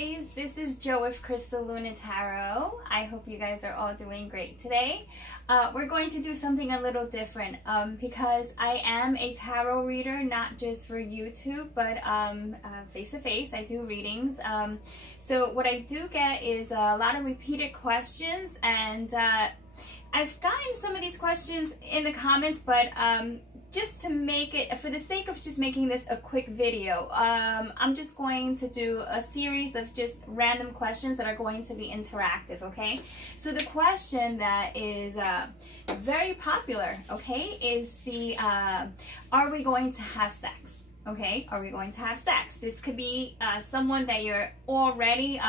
guys, this is Jo with Crystal Luna Tarot. I hope you guys are all doing great today. We're going to do something a little different because I am a tarot reader, not just for YouTube, but face-to-face. I do readings. So what I do get is a lot of repeated questions, and I've gotten some of these questions in the comments, but just to make it, for the sake of just making this a quick video, I'm just going to do a series of just random questions that are going to be interactive, okay? So the question that is very popular, okay, is the, are we going to have sex? Okay, are we going to have sex? This could be someone that you're already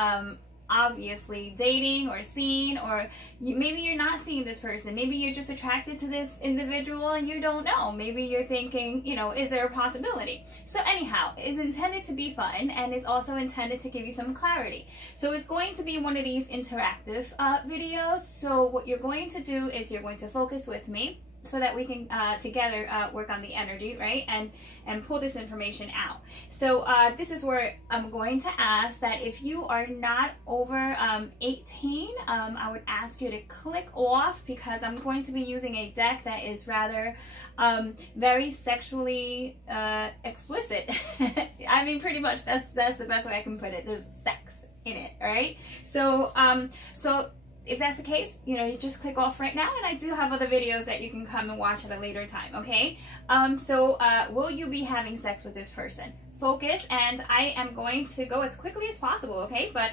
obviously dating or seeing, or maybe you're not seeing this person. Maybe you're just attracted to this individual and you don't know. Maybe you're thinking, you know, is there a possibility? So anyhow, it's intended to be fun, and it's also intended to give you some clarity. So it's going to be one of these interactive videos. So what you're going to do is you're going to focus with me, so that we can together work on the energy, right? And pull this information out. So this is where I'm going to ask that if you are not over 18, I would ask you to click off, because I'm going to be using a deck that is rather very sexually explicit. I mean, pretty much that's the best way I can put it. There's sex in it, all right? So if that's the case, you know, you just click off right now, and I do have other videos that you can come and watch at a later time, okay? Will you be having sex with this person? Focus, and I am going to go as quickly as possible, okay? But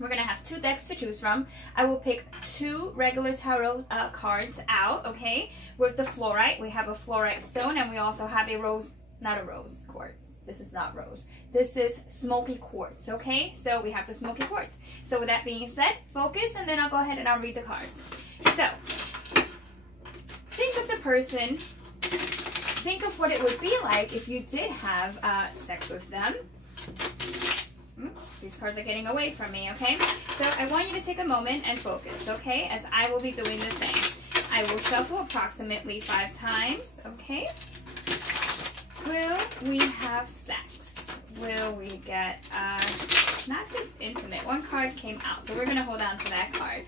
we're gonna have two decks to choose from. I will pick two regular tarot cards out, okay? With the fluorite, we have a fluorite stone, and we also have a rose, not a rose quartz. This is not rose. This is smoky quartz, okay? So we have the smoky quartz. So with that being said, focus, and then I'll go ahead and I'll read the cards. So, think of the person. Think of what it would be like if you did have sex with them. These cards are getting away from me, okay? So I want you to take a moment and focus, okay? As I will be doing the same. I will shuffle approximately 5 times, okay? Will we have sex? Will we get, not just intimate? One card came out, so we're going to hold on to that card.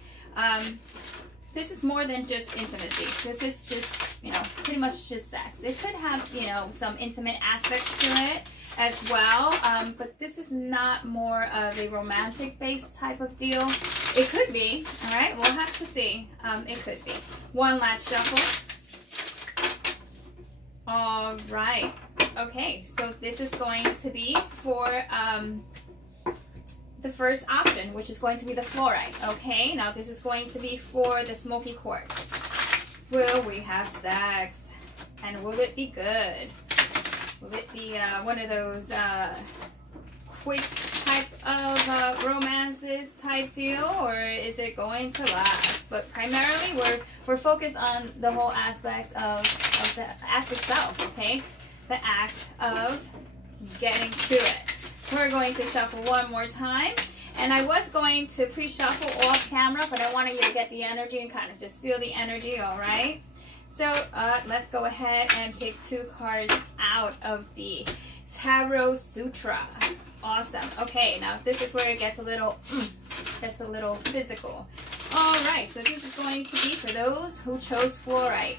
This is more than just intimacy. This is just, you know, pretty much just sex. It could have, you know, some intimate aspects to it as well, but this is not more of a romantic-based type of deal. It could be, all right? We'll have to see. It could be. One last shuffle. All right. Okay, so this is going to be for the first option, which is going to be the fluorite. Okay, now this is going to be for the smoky quartz. Will we have sex? And will it be good? Will it be one of those quick type of romances type deal, or is it going to last? But primarily we're focused on the whole aspect of the act itself, okay? The act of getting to it. We're going to shuffle one more time, and I was going to pre-shuffle off camera, but I wanted you to get the energy and kind of just feel the energy, all right? So let's go ahead and pick 2 cards out of the Tarot Sutra. Awesome. Okay, now this is where it gets a little physical. All right, so this is going to be for those who chose fluorite.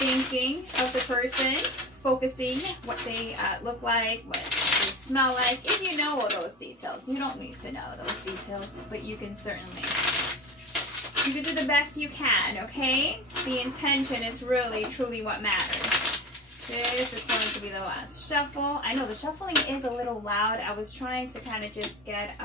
Thinking of the person, focusing what they look like, what they smell like. If you know all those details, you don't need to know those details, but you can certainly. You can do the best you can, okay? The intention is really, truly what matters. This is going to be the last shuffle. I know the shuffling is a little loud. I was trying to kind of just get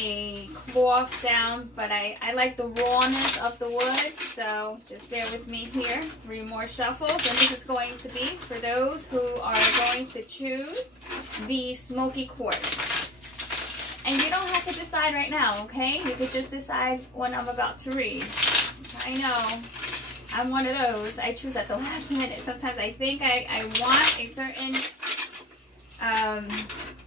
a cloth down, but I like the rawness of the wood, so just bear with me here. 3 more shuffles, and this is going to be for those who are going to choose the smoky quartz. And you don't have to decide right now, okay? You could just decide when I'm about to read. I know I'm one of those. I choose at the last minute. Sometimes I think I want a certain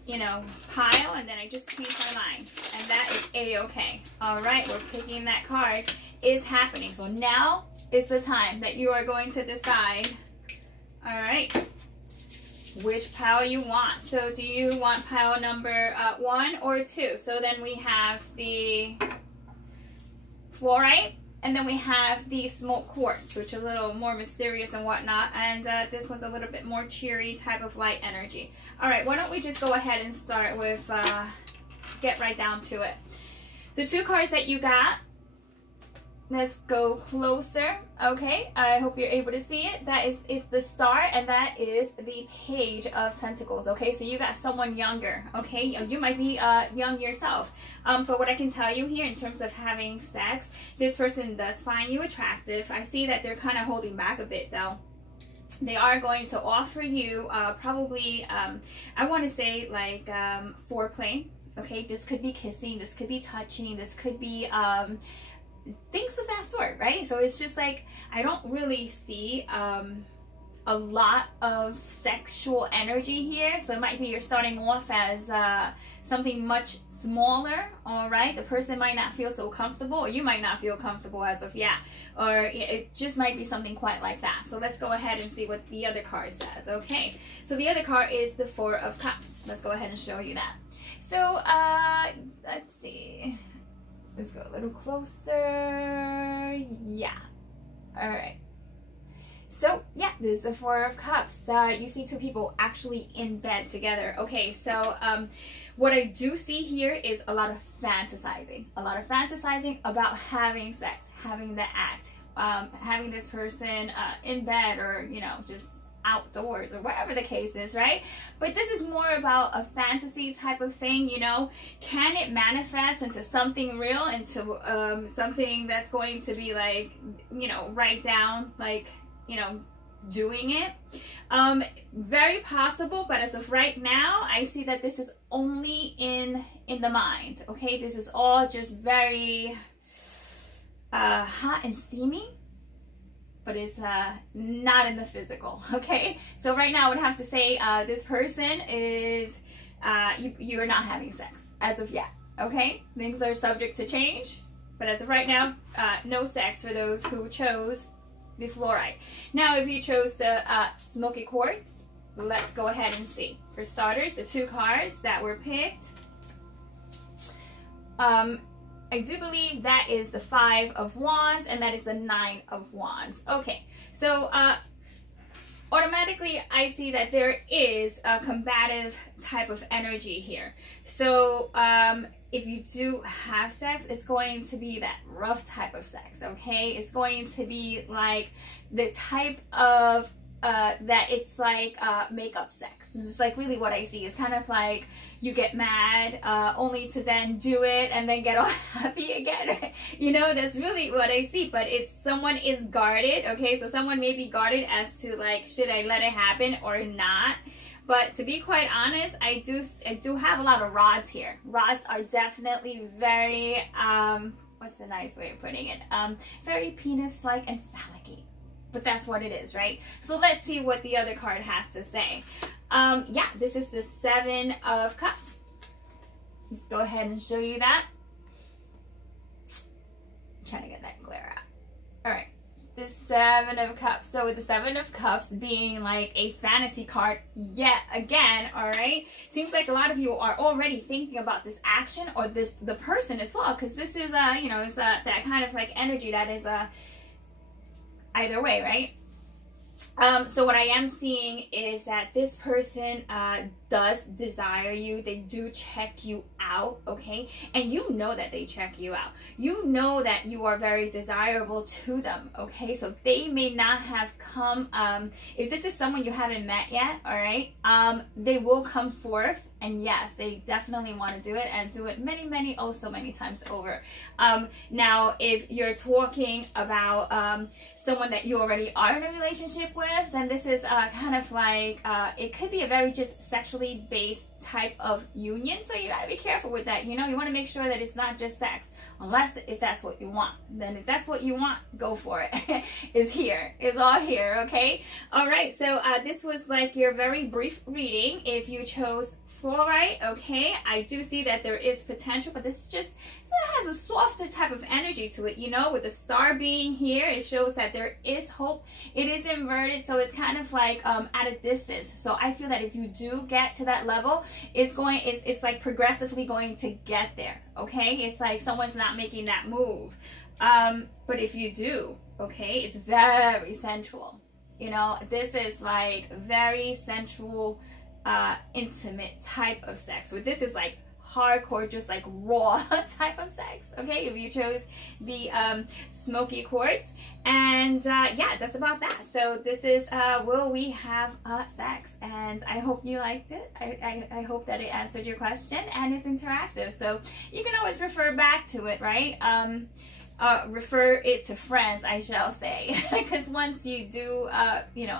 you know, pile, and then I just change my mind, and that is a-okay. All right, we're picking that card. Is happening. So now is the time that you are going to decide. All right, which pile you want. So do you want pile number 1 or 2? So then we have the fluorite, and then we have the smoke quartz, which is a little more mysterious and whatnot. And this one's a little bit more cheery type of light energy. All right, why don't we just go ahead and start with, get right down to it. The 2 cards that you got, let's go closer. Okay, I hope you're able to see it. That is the Star, and that is the Page of Pentacles. Okay, so you got someone younger. Okay, you might be young yourself. But what I can tell you here in terms of having sex, this person does find you attractive. I see that they're kind of holding back a bit though. They are going to offer you probably, I want to say like foreplay. Okay, this could be kissing, this could be touching, this could be things of that sort, right? So it's just like, I don't really see a lot of sexual energy here. So it might be you're starting off as something much smaller, all right? The person might not feel so comfortable, or you might not feel comfortable as of yet, or it just might be something quite like that. So let's go ahead and see what the other card says. Okay, so the other card is the 4 of Cups. Let's go ahead and show you that. So let's see. Let's go a little closer. Yeah. All right. So yeah, this is the 4 of Cups. You see 2 people actually in bed together. Okay, so what I do see here is a lot of fantasizing. A lot of fantasizing about having sex, having the act, having this person in bed, or, you know, just outdoors, or whatever the case is, right? But this is more about a fantasy type of thing, you know. Can it manifest into something real, into something that's going to be like, you know, right down, like, you know, doing it? Very possible, but as of right now, I see that this is only in the mind. Okay, this is all just very hot and steamy, but it's not in the physical. Okay, so right now I would have to say this person is you're not having sex as of yet. Okay, things are subject to change, but as of right now, no sex for those who chose the fluorite. Now if you chose the smoky quartz, let's go ahead and see. For starters, the 2 cards that were picked, I do believe that is the 5 of Wands, and that is the 9 of Wands. Okay, so automatically I see that there is a combative type of energy here. So if you do have sex, it's going to be that rough type of sex, okay? It's going to be like the type of that it's like makeup sex. This is like really what I see. It's kind of like you get mad only to then do it and then get all happy again. You know, that's really what I see. But it's someone is guarded, okay? So someone may be guarded as to like, should I let it happen or not? But to be quite honest, I do have a lot of rods here. Rods are definitely very what's a nice way of putting it? Very penis-like and phallic-y. But that's what it is, right? So let's see what the other card has to say. Yeah, this is the 7 of Cups. Let's go ahead and show you that. I'm trying to get that glare out. All right, the 7 of Cups. So with the 7 of Cups being like a fantasy card yet again, all right? Seems like a lot of you are already thinking about this action, or the person as well, because this is, you know, it's that kind of like energy that is either way, right? So what I am seeing is that this person does desire you. They do check you out, okay? And you know that they check you out. You know that you are very desirable to them, okay? So they may not have come, if this is someone you haven't met yet, all right, they will come forth. And yes, they definitely want to do it, and do it many, many, oh so many times over. Now, if you're talking about someone that you already are in a relationship with, then this is kind of like, it could be a very just sexually based type of union. So you got to be careful with that. You know, you want to make sure that it's not just sex, unless if that's what you want. Then if that's what you want, go for it. It's here. It's all here, okay? All right, so this was like your very brief reading. If you chose all right, okay? I do see that there is potential, but this just has a softer type of energy to it, you know, with the star being here, it shows that there is hope. It is inverted, so it's kind of like at a distance. So I feel that if you do get to that level, it's like progressively going to get there, okay? It's like someone's not making that move. But if you do, okay, it's very sensual. You know, this is like very sensual, intimate type of sex. But this is like hardcore, just like raw type of sex, okay, if you chose the smoky quartz. And yeah, that's about that. So this is will we have sex, and I hope you liked it. I hope that it answered your question and it's interactive, so you can always refer back to it, right? Refer it to friends, I shall say, because once you do you know,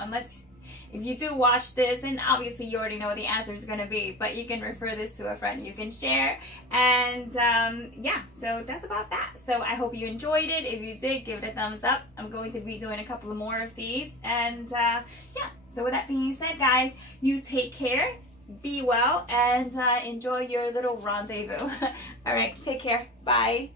if you do watch this, then obviously you already know what the answer is going to be, but you can refer this to a friend, you can share, and yeah, so that's about that. So I hope you enjoyed it. If you did, give it a thumbs up. I'm going to be doing a couple more of these, and yeah, so with that being said, guys, you take care, be well, and enjoy your little rendezvous. All right, take care, bye.